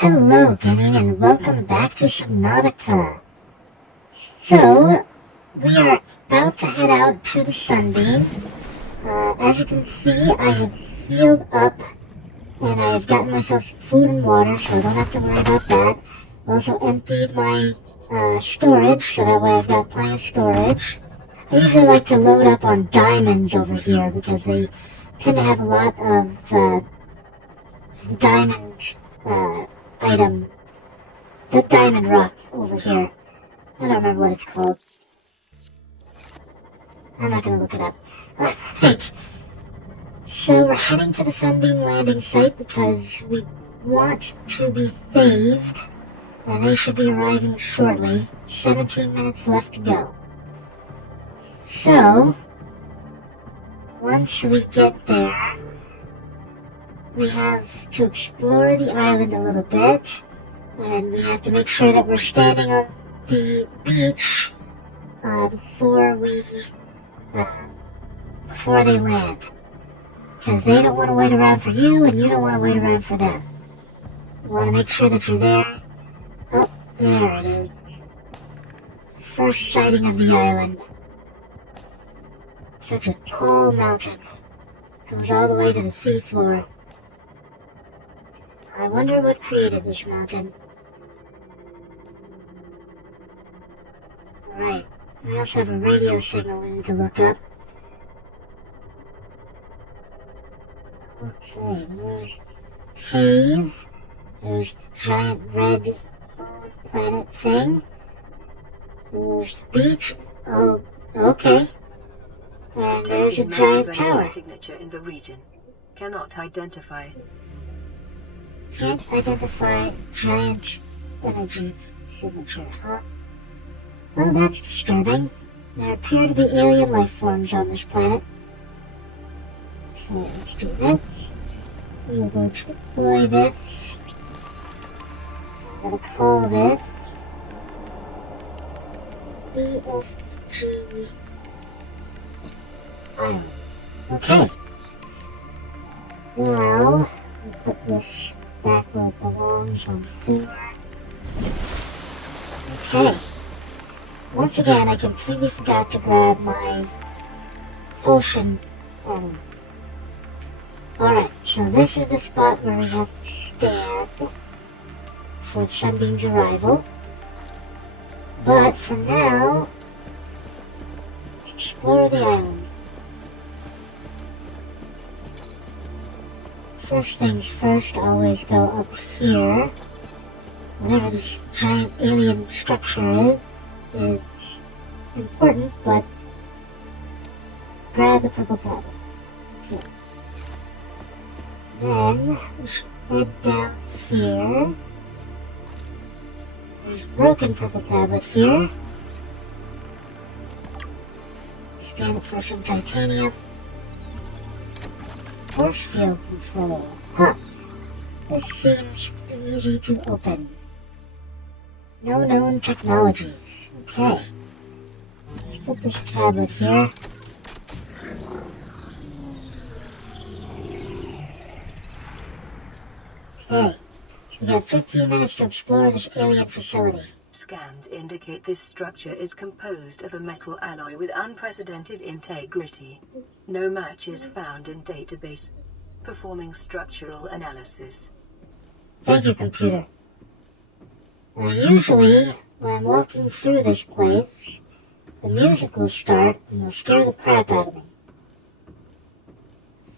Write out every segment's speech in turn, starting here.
Hello, gang, and welcome back to Subnautica. So, we are about to head out to the Sunbeam. As you can see, I have healed up, and I have gotten myself some food and water, so I don't have to worry about that. I also emptied my storage, so that way I've got plenty of storage. I usually like to load up on diamonds over here, because they tend to have a lot of diamond item. The diamond rock over here. I don't remember what it's called. I'm not gonna look it up. Alright. So we're heading to the Sunbeam landing site because we want to be phased, and they should be arriving shortly. 17 minutes left to go. So, once we get there, we have to explore the island a little bit, and we have to make sure that we're standing on the beach before they land. Because they don't want to wait around for you, and you don't want to wait around for them. You want to make sure that you're there. Oh, there it is. First sighting of the island. Such a tall mountain. Goes all the way to the seafloor. I wonder what created this mountain. Right. We also have a radio signal we need to look up. Okay, there's cave. There's the giant red planet thing. There's the beach. Oh, okay. And there's a giant tower. Signature in the region. Cannot identify. Can't identify giant energy signature, huh? Well, that's disturbing. There appear to be alien life forms on this planet. So let's do this. We are going to deploy this. I'm going to call this EFG Island. Okay. Now, we put this back where it belongs on 4. Okay. Once again, I completely forgot to grab my potion. Alright, so this is the spot where we have to stand for the Sunbeam's arrival. But for now, let's explore the island. First things first, always go up here. Whatever this giant alien structure is important, but grab the purple tablet. Okay. Then we should head down here. There's a broken purple tablet here. Scan it for some titanium. Force field control. Huh. This seems easy to open. No known technologies. Okay. Let's put this tablet here. Okay. So we got 15 minutes to explore this alien facility. Scans indicate this structure is composed of a metal alloy with unprecedented integrity. No match is found in database. Performing structural analysis. Thank you, computer. Well, usually, when I'm walking through this place, the music will start and will scare the crap out of me.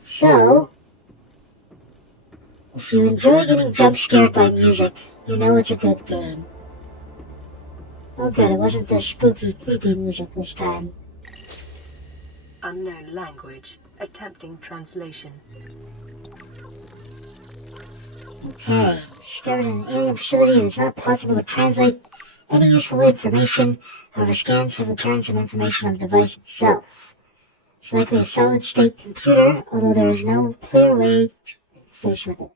So, if you enjoy getting jump scared by music, you know it's a good game. Oh good, it wasn't the spooky, creepy music this time. Unknown language. Attempting translation. Okay, discovered in an alien facility, it is not possible to translate any useful information. However, scans have returned some information on the device itself. It's likely a solid-state computer, although there is no clear way to interface with it.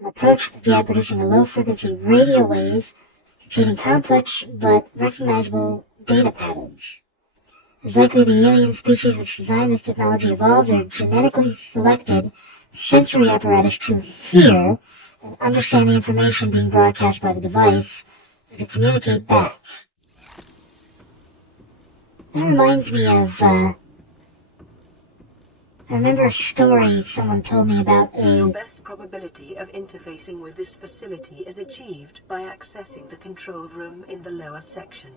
An approach began producing a low-frequency radio wave containing complex but recognizable data patterns. It's likely the alien species which designed this technology evolved their genetically selected sensory apparatus to hear and understand the information being broadcast by the device and to communicate back. That reminds me of, I remember a story someone told me about Your a... best probability of interfacing with this facility is achieved by accessing the control room in the lower section.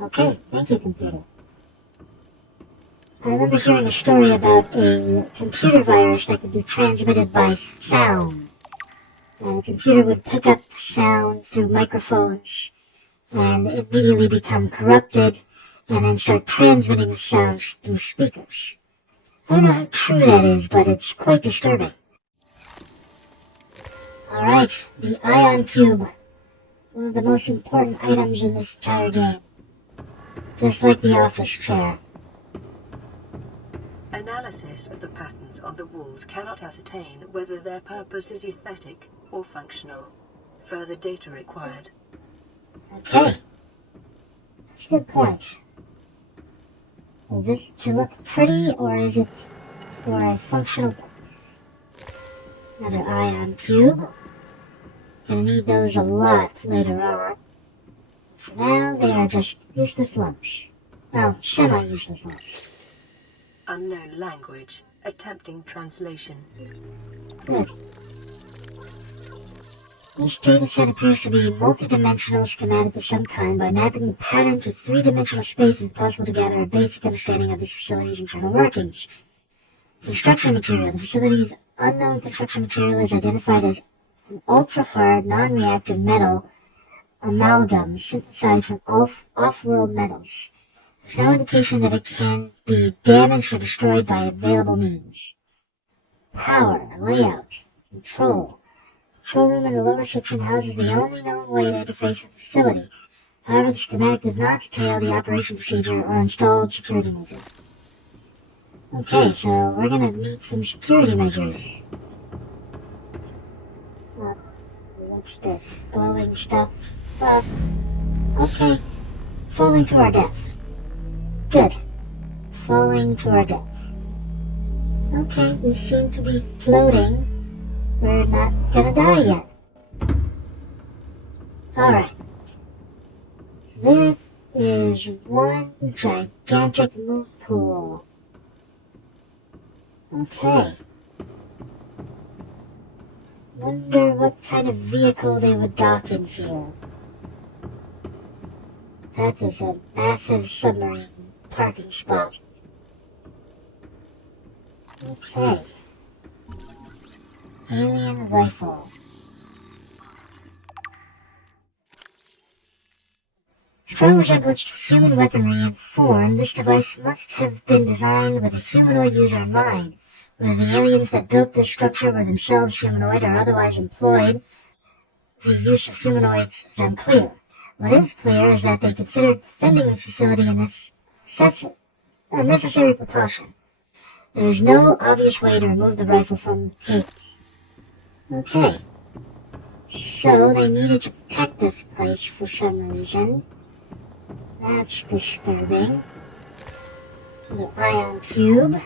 Okay, thank you, computer. I remember hearing a story about a computer virus that could be transmitted by sound. And the computer would pick up sound through microphones and immediately become corrupted and then start transmitting the sounds through speakers. I don't know how true that is, but it's quite disturbing. Alright, the ion cube. One of the most important items in this entire game. Just like the office chair. Analysis of the patterns on the walls cannot ascertain whether their purpose is aesthetic or functional. Further data required. Okay. That's a good point. Is this to look pretty, or is it for a functional purpose? Another ion cube. Gonna need those a lot later on. For now, they are just useless lumps. Well, semi-useless lumps. Unknown language. Attempting translation. Good. This dataset appears to be multi-dimensional schematic of some kind. By mapping the pattern to three-dimensional space, it's possible to gather a basic understanding of this facility's internal workings. Construction material. The facility's unknown construction material is identified as an ultra-hard, non-reactive metal amalgam synthesized from off-world metals. There's no indication that it can be damaged or destroyed by available means. Power, layout, control. Control room in the lower section houses the only known way to interface with the facility. However, the schematic does not detail the operation procedure or installed security measures. Okay, so we're gonna meet some security measures. What's this? Glowing stuff? Okay. Falling to our death. Good. Falling to our death. Okay, we seem to be floating. We're not gonna die yet. Alright. There is one gigantic moon pool. Okay. Wonder what kind of vehicle they would dock in here. That is a massive submarine parking spot. Okay. Alien rifle. Strong resemblance to human weaponry in form, this device must have been designed with a humanoid user in mind. Whether the aliens that built this structure were themselves humanoid or otherwise employed the use of humanoids is unclear. What is clear is that they considered defending the facility a necessary precaution. There is no obvious way to remove the rifle from cases. Okay. So they needed to protect this place for some reason. That's disturbing. The ion cube.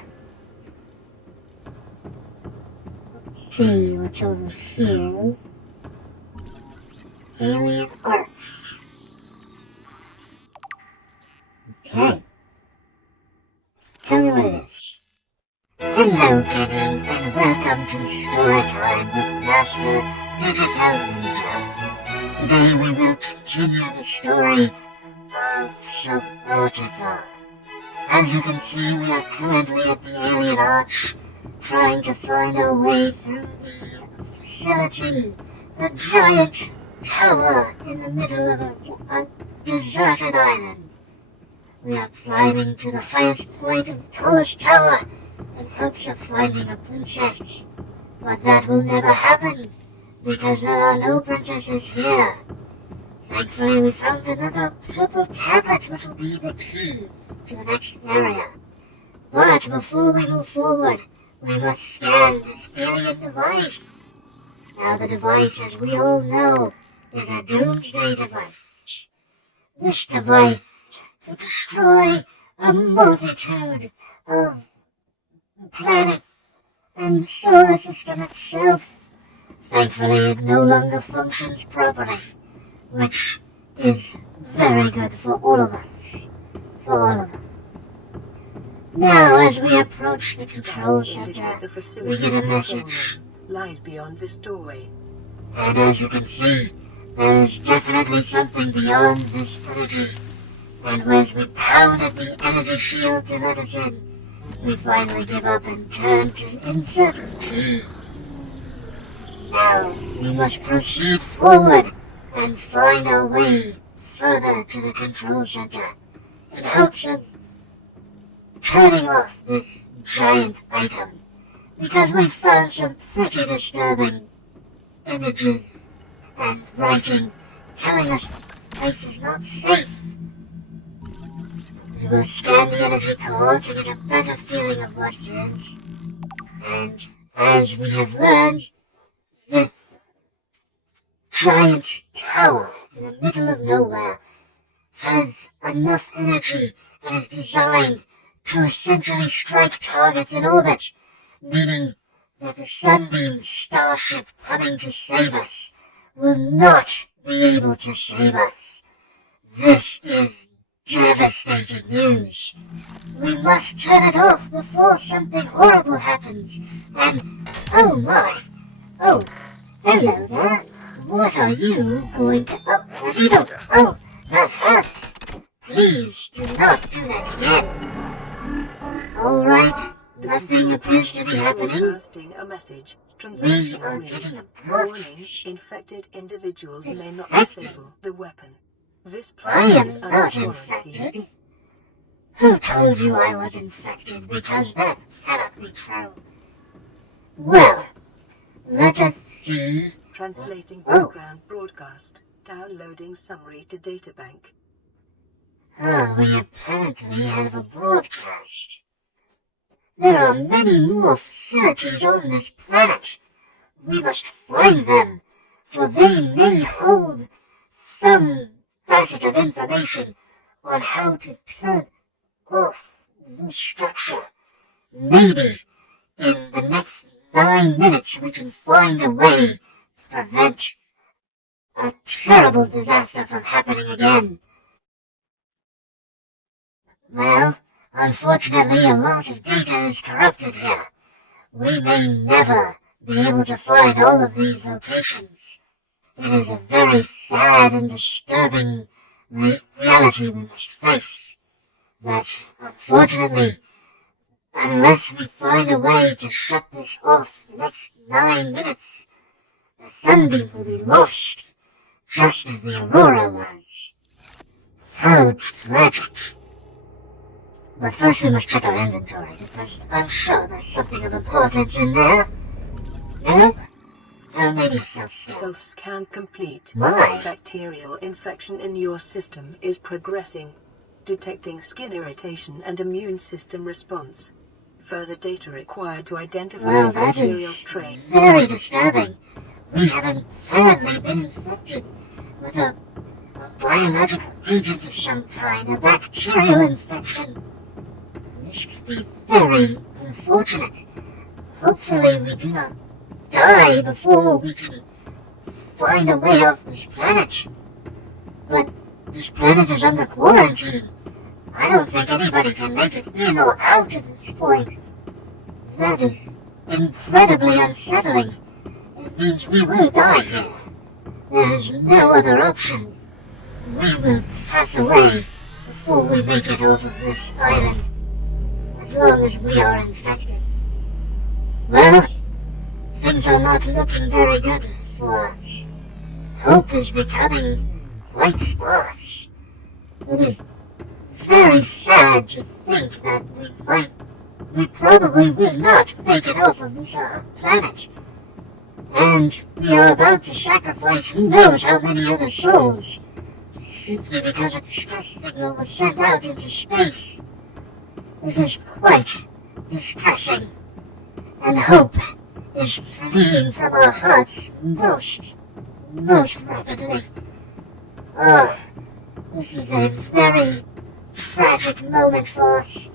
Let's see what's over here. Alien art. Okay. Tell me what it is. Hello, Kenny, and welcome to Storytime with Master DigitLninja. Today we will continue the story of Subnautica. As you can see, we are currently at the Alien Arch, trying to find our way through the facility, a giant tower in the middle of a deserted island. We are climbing to the highest point of the tallest tower in hopes of finding a princess. But that will never happen, because there are no princesses here. Thankfully, we found another purple tablet which will be the key to the next area. But before we move forward, we must scan this alien device. Now the device, as we all know, is a doomsday device. This device could destroy a multitude of planets and the solar system itself. Thankfully, it no longer functions properly, which is very good for all of us. For all of us. Now, as we approach the control center, we get a message. Lies beyond this doorway. And as you can see, there is definitely something beyond this energy. And as we pound at the energy shield to let us in, we finally give up and turn to insert the key. Now, we must proceed forward and find our way further to the control center in hopes of turning off this giant item, because we found some pretty disturbing images and writing telling us the place is not safe. We will scan the energy core to get a better feeling of what it is, and as we have learned, the giant tower in the middle of nowhere has enough energy and is designed to essentially strike targets in orbit, meaning that the Sunbeam starship coming to save us will not be able to save us. This is devastating news. We must turn it off before something horrible happens. And, oh my, oh, hello there. What are you going to... Oh, that hurts. Please do not do that again. Alright, nothing appears to be happening. Broadcasting a message. Translation We are reads, getting a warning, broadcast. infected individuals may not Infected? disable the weapon. This I planet is am under not quarantine. infected. Who told you I was infected? Because that cannot be true. Well, let us see. Translating Oh. background broadcast. Downloading summary to databank. We apparently have a broadcast. There are many more facilities on this planet. We must find them, for they may hold some facet of information on how to turn off this structure. Maybe in the next 9 minutes we can find a way to prevent a terrible disaster from happening again. Well, unfortunately a lot of data is corrupted here. We may never be able to find all of these locations. It is a very sad and disturbing reality we must face. But, unfortunately, unless we find a way to shut this off in the next 9 minutes, the Sunbeam will be lost, just as the Aurora was. How tragic. But first we must check our inventory, because I'm sure there's something of importance in there. No? Maybe self-scan. Self-scan complete. My. Bacterial infection in your system is progressing. Detecting skin irritation and immune system response. Further data required to identify Well, the that bacterial is strain. very disturbing. We have apparently been infected with a biological agent of some kind, a bacterial infection. This could be very unfortunate. Hopefully we do not die before we can find a way off this planet. But this planet is under quarantine. I don't think anybody can make it in or out at this point. That is incredibly unsettling. It means we will die here. There is no other option. We will pass away before we make it out of this island. As long as we are infected. Well, things are not looking very good for us. Hope is becoming quite sparse. It is very sad to think that we probably will not make it off of this planet. And we are about to sacrifice who knows how many other souls, simply because a distress signal was sent out into space. It is quite distressing, and hope is fleeing from our hearts most rapidly. This is a very tragic moment for us,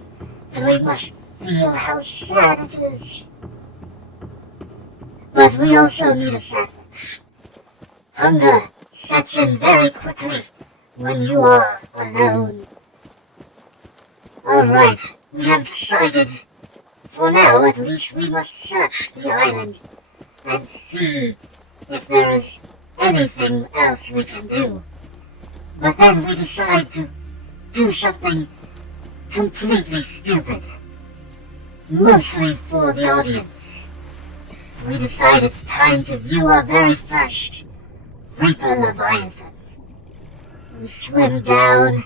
and we must feel how sad it is. But we also need a sandwich. Hunger sets in very quickly when you are alone. Alright, we have decided, for now at least, we must search the island and see if there is anything else we can do. But then we decide to do something completely stupid. Mostly for the audience. We decide it's time to view our very first Reaper Leviathan. We swim down,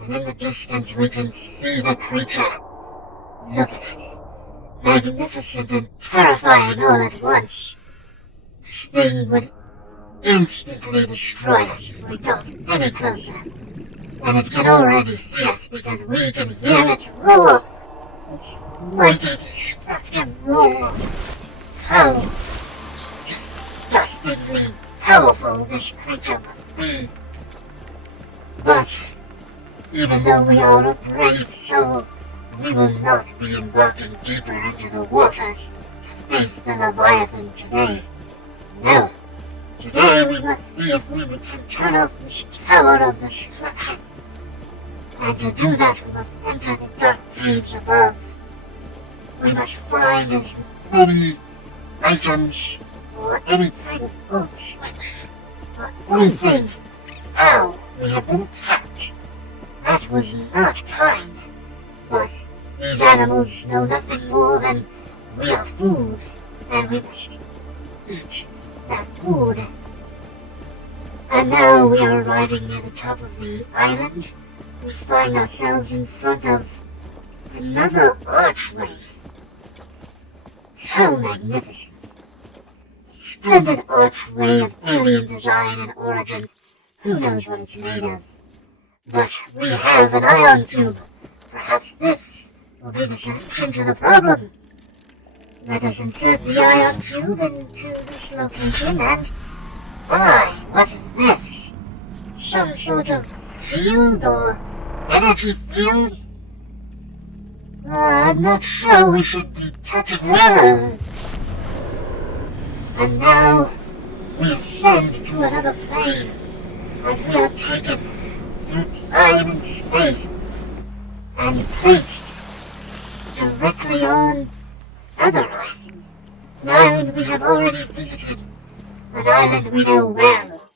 and in the distance we can see the creature. Look at it. Magnificent and terrifying all at once. This thing would instantly destroy us if we got any closer. And it can already see us because we can hear its roar. Its mighty destructive roar. How disgustingly powerful this creature must be. But even though we are a brave soul, we will not be embarking deeper into the waters to face the Leviathan today. No. Today we must see if we can turn off this tower of destruction. And to do that we must enter the dark caves above. We must find as many items or any kind of food switch or anything. Ow, we have been attacked. That was not kind. But these animals know nothing more than we are food, and we must eat that food. And now we are arriving near the top of the island. We find ourselves in front of another archway. How magnificent. Splendid archway of alien design and origin. Who knows what it's made of? But we have an ion tube. Perhaps this will be the solution to the problem. Let us insert the ion tube into this location and... what is this? Some sort of field or energy field? I'm not sure we should be touching those. And now we ascend to another plane as we are taken through time and space and placed directly on other islands. An island we have already visited, an island we know well.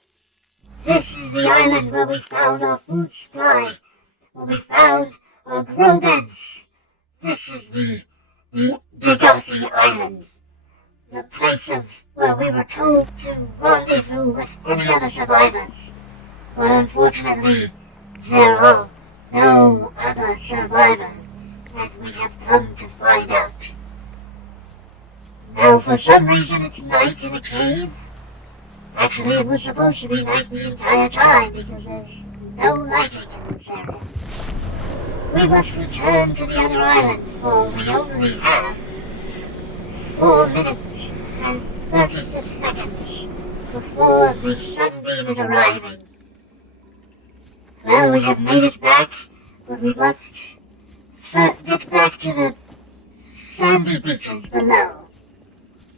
This is the island where we found our food supply, where we found our grow beds. This is the Degassi Island, the place where we were told to rendezvous with any other survivors. But unfortunately, there are no other survivors, as we have come to find out. Now, for some reason, it's night in the cave. Actually, it was supposed to be night the entire time because there's no lighting in this area. We must return to the other island, for we only have 4 minutes and 36 seconds before the sunbeam is arriving. Well, we have made it back, but we must get back to the sandy beaches below.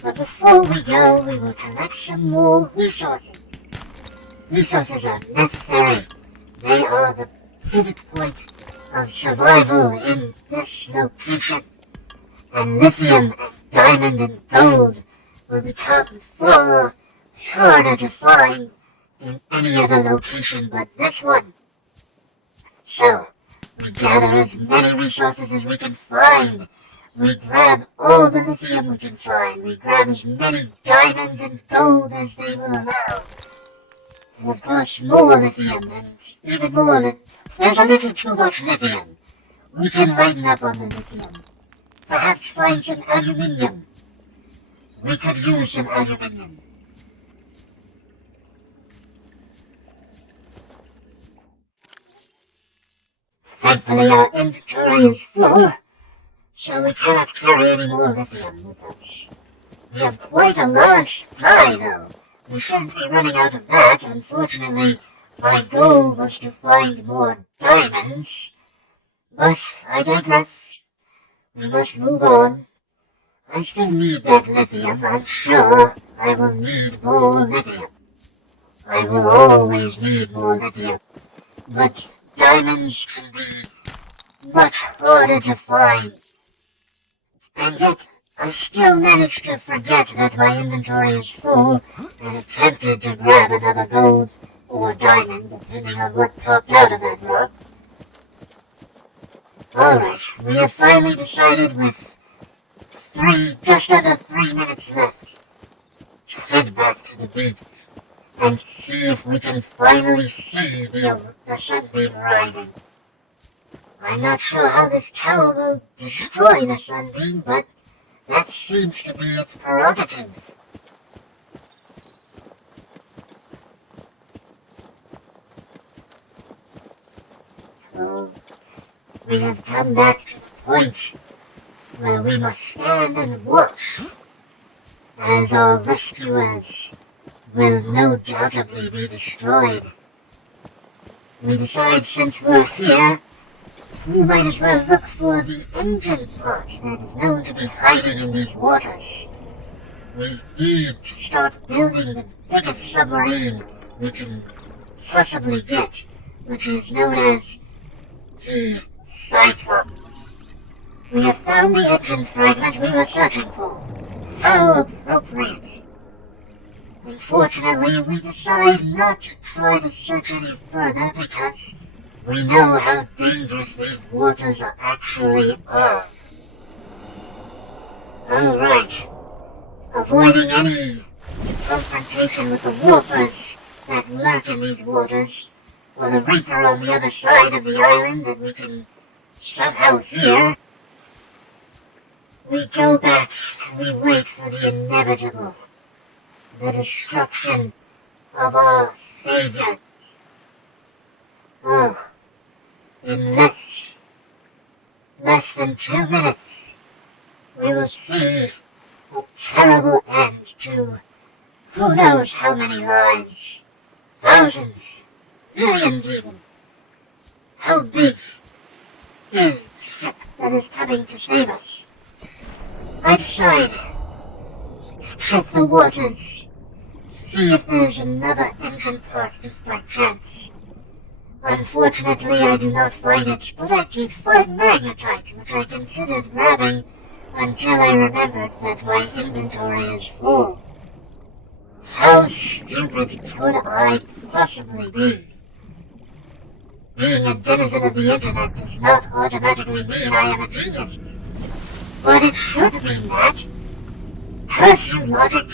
But before we go, we will collect some more resources. Resources are necessary. They are the pivot point of survival in this location. And lithium and diamond and gold will become far harder to find in any other location but this one. So, we gather as many resources as we can find. We grab all the lithium we can find. We grab as many diamonds and gold as they will allow. And of course, more lithium and even more. There's a little too much lithium. We can lighten up on the lithium. Perhaps find some aluminium. We could use some aluminium. Thankfully, our inventory is full, so we cannot carry any more lithium with us. We have quite a large supply, though. We shouldn't be running out of that. Unfortunately, my goal was to find more diamonds. But I digress. We must move on. I still need that lithium. I'm sure I will need more lithium. I will always need more lithium. But diamonds can be much harder to find. And yet, I still managed to forget that my inventory is full and attempted to grab another gold or diamond, depending on what popped out of that rock. Alright, we have finally decided with just under 3 minutes left to head back to the beach and see if we can finally see the sunbeam rising. I'm not sure how this tower will destroy the sunbeam, but that seems to be its prerogative. So, we have come back to the point where we must stand and watch as our rescuers will no doubtably be destroyed. We decide since we're here, we might as well look for the engine part that is known to be hiding in these waters. We need to start building the biggest submarine we can possibly get, which is known as the Cyclops. We have found the engine fragment we were searching for. How appropriate. Unfortunately, we decide not to try to search any further because we know how dangerous these waters actually are. Alright. Avoiding any confrontation with the wolfers that lurk in these waters, or the reaper on the other side of the island that we can somehow hear, we go back and we wait for the inevitable. The destruction of our saviors. Oh, in less than 2 minutes, we will see a terrible end to who knows how many lives. Thousands, millions even. How big is the ship that is coming to save us? I decide to check the waters, see if there's another engine part just by chance. Unfortunately, I do not find it, but I did find magnetite, which I considered grabbing until I remembered that my inventory is full. How stupid could I possibly be? Being a denizen of the internet does not automatically mean I am a genius. But it should mean that. Curse you, logic!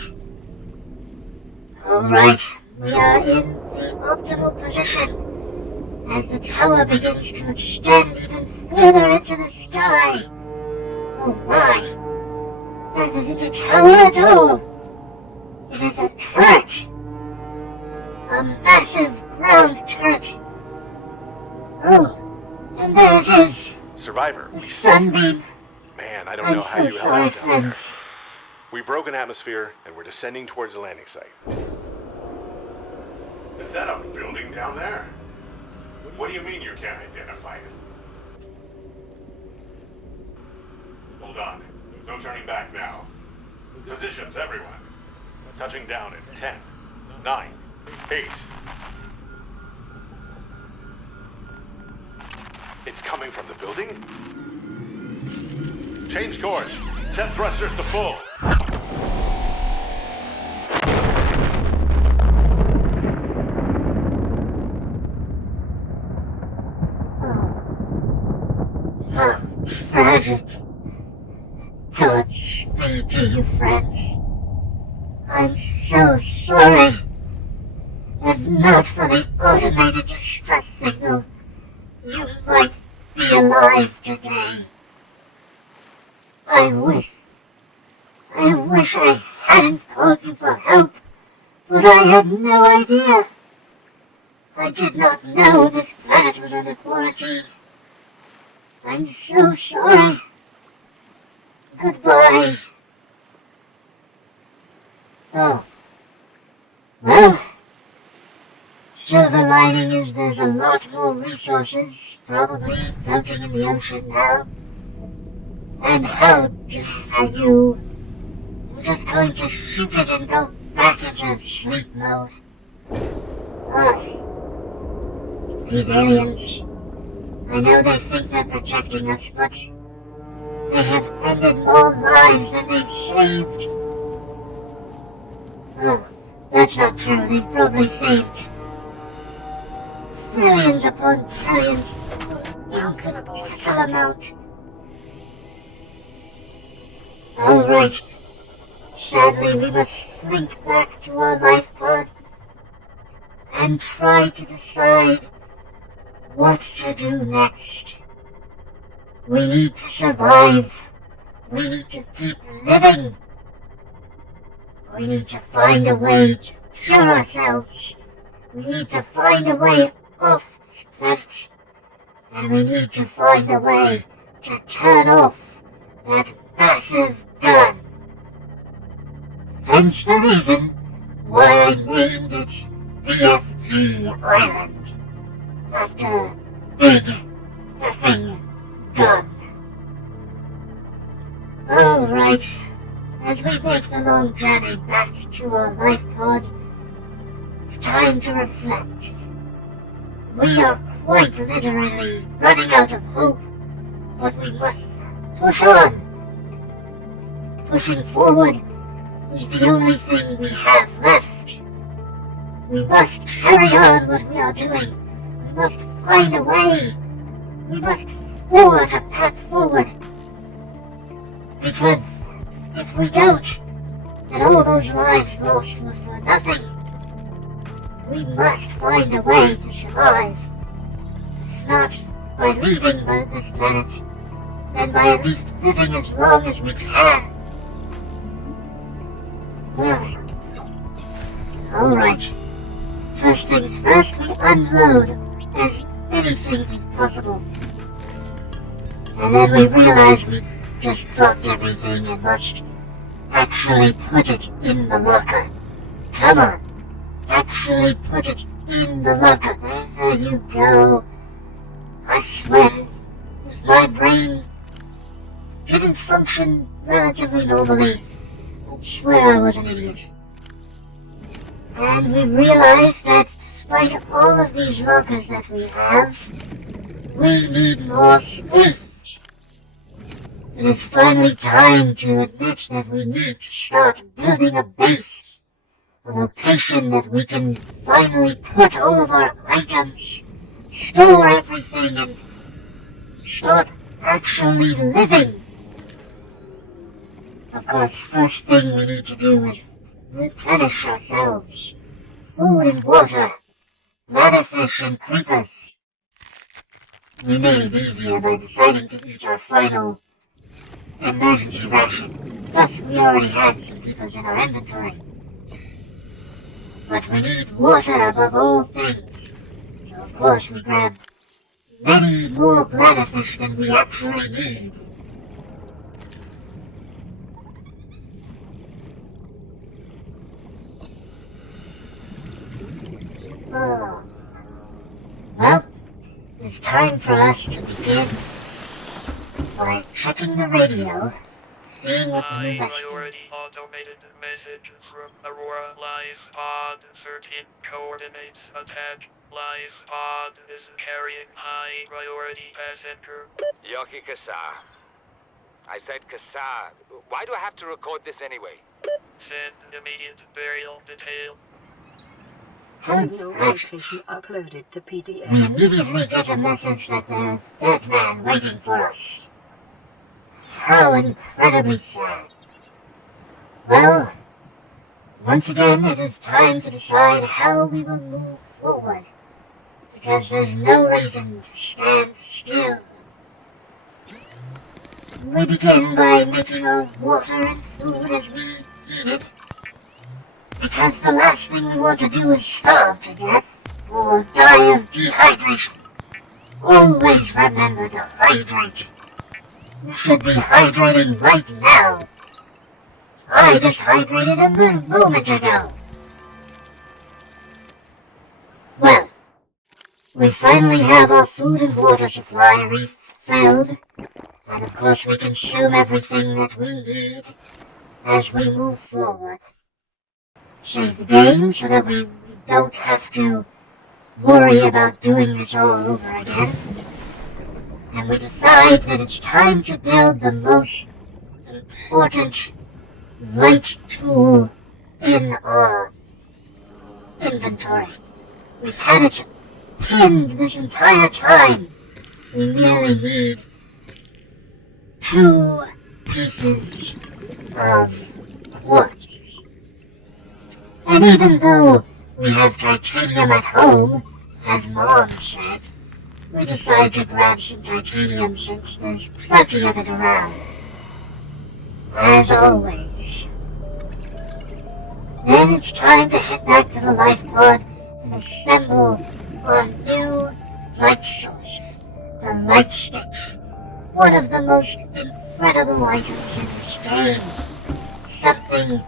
Alright, we are in the optimal position as the tower begins to extend even further into the sky. Oh my! That isn't a tower at all! It is a turret! A massive ground turret! Oh, and there it is! Survivor, The sunbeam! Man, I don't know how I'm you so held sorry, out down there. friends. We broke an atmosphere, and we're descending towards the landing site. Is that a building down there? What do you mean you can't identify it? Hold on. There's no turning back now. Positions, everyone. Touching down at 10, 9, 8. It's coming from the building? Change course. Set thrusters to full. How tragic. Godspeed to you, friends. I'm so sorry. If not for the automated distress signal, you might be alive today. I wish I hadn't called you for help, but I had no idea. I did not know this planet was under quarantine. I'm so sorry. Goodbye. Oh. Well, silver lining is there's a lot more resources probably floating in the ocean now. And how dare you just going to shoot it and go back into sleep mode. Ugh. These aliens. I know they think they're protecting us, but they have ended more lives than they've saved. Oh, that's not true. They've probably saved trillions upon trillions. Incalculable amount. Alright. Sadly, we must shrink back to our lifeblood and try to decide what to do next. We need to survive. We need to keep living. We need to find a way to cure ourselves. We need to find a way off this planet. And we need to find a way to turn off that massive gun. Hence the reason why I named it BFG Island, after Big Effing Gun. Alright, as we make the long journey back to our life pod, it's time to reflect. We are quite literally running out of hope, but we must push on. Pushing forward is the only thing we have left. We must carry on what we are doing. We must find a way. We must forge a path forward. Because if we don't, then all those lives lost were for nothing. We must find a way to survive. If not by leaving this planet, then by at least living as long as we can. Well, alright. First things first, we unload as many things as possible. And then we realize we just dropped everything and must actually put it in the locker. Come on! Actually put it in the locker. There you go. I swear, if my brain didn't function relatively normally, I swear I was an idiot. And we realized that despite all of these lockers that we have, we need more space. It is finally time to admit that we need to start building a base. A location that we can finally put all of our items, store everything, and start actually living. Of course, first thing we need to do is replenish ourselves. Food and water, ladderfish and creepers. We made it easier by deciding to eat our final emergency ration. Thus, we already had some creepers in our inventory. But we need water above all things. So of course we grab many more ladderfish than we actually need. Well, it's time for us to begin by checking the radio, seeing what the new message is. Automated message from Aurora Live Pod 13 coordinates attached. Live Pod is carrying high priority passenger. Yoki Kassar. I said Kassar. Why do I have to record this anyway? Send immediate burial detail. Signal location uploaded to We PDA. immediately get a message that there's a dead man waiting for us. How incredibly sad. Well, once again it is time to decide how we will move forward. Because there's no reason to stand still. We begin by making our water and food as we eat it. Because the last thing we want to do is starve to death or die of dehydration. Always remember to hydrate. You should be hydrating right now. I just hydrated a little moment ago. Well, we finally have our food and water supply refilled. And of course we consume everything that we need. as we move forward. Save the game so that we don't have to worry about doing this all over again. And we decide that it's time to build the most important light tool in our inventory. We've had it pinned this entire time. We merely need 2 pieces of quartz. And even though we have titanium at home, as Mom said, we decide to grab some titanium since there's plenty of it around. As always. Then it's time to head back to the life pod and assemble our new light source, the light stick. One of the most incredible items in this game. Something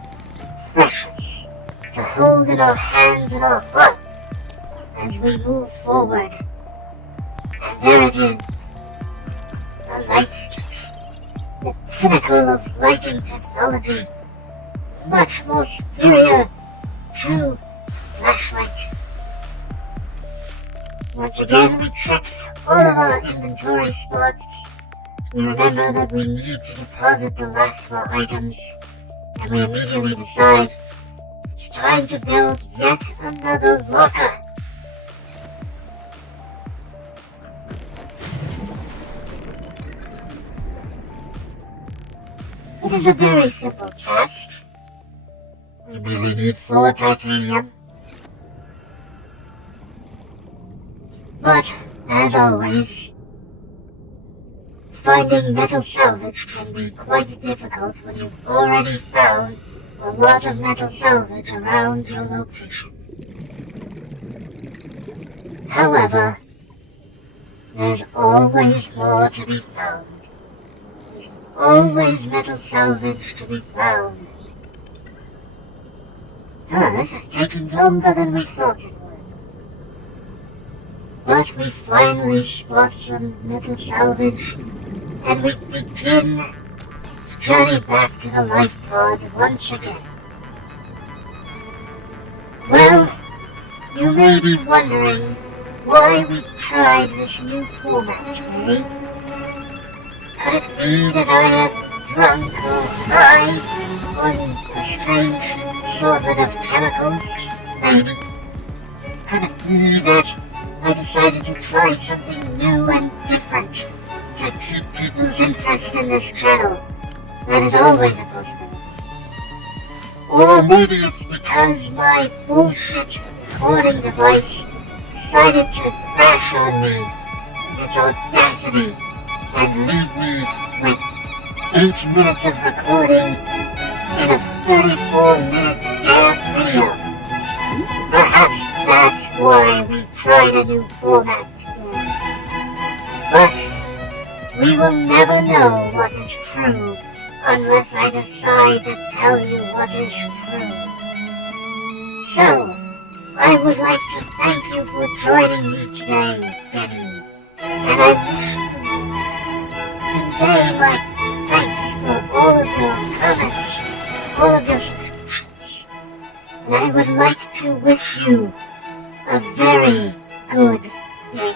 precious to hold in our hands and our heart as we move forward. And there it is, a light stick, the pinnacle of lighting technology, much more superior to flashlight. Once again, we check all of our inventory spots. We remember that we need to deposit the last 4 items, and we immediately decide it's time to build yet another locker. It is a very simple task. We merely need 4 titanium. But, as always, finding metal salvage can be quite difficult when you've already found a lot of metal salvage around your location. However, there's always more to be found. There's always metal salvage to be found. This is taking longer than we thought it would. But we finally spot some metal salvage, and we begin the journey back to the life pod once again. Well, you may be wondering why we tried this new format today. Could it be that I have drunk or high on a strange assortment of chemicals? Maybe. Could it be that I decided to try something new and different to keep people's interest in this channel? That is always a possibility. Or maybe it's because my bullshit recording device decided to bash on me in its audacity and leave me with 8 minutes of recording in a 34-minute damn video. Perhaps that's why we tried a new format today. But we will never know what is true unless I decide to tell you what is true. So, I would like to thank you for joining me today, Denny. And I wish to convey my thanks for all of your comments, all of your subscriptions. And I would like to wish you a very good day.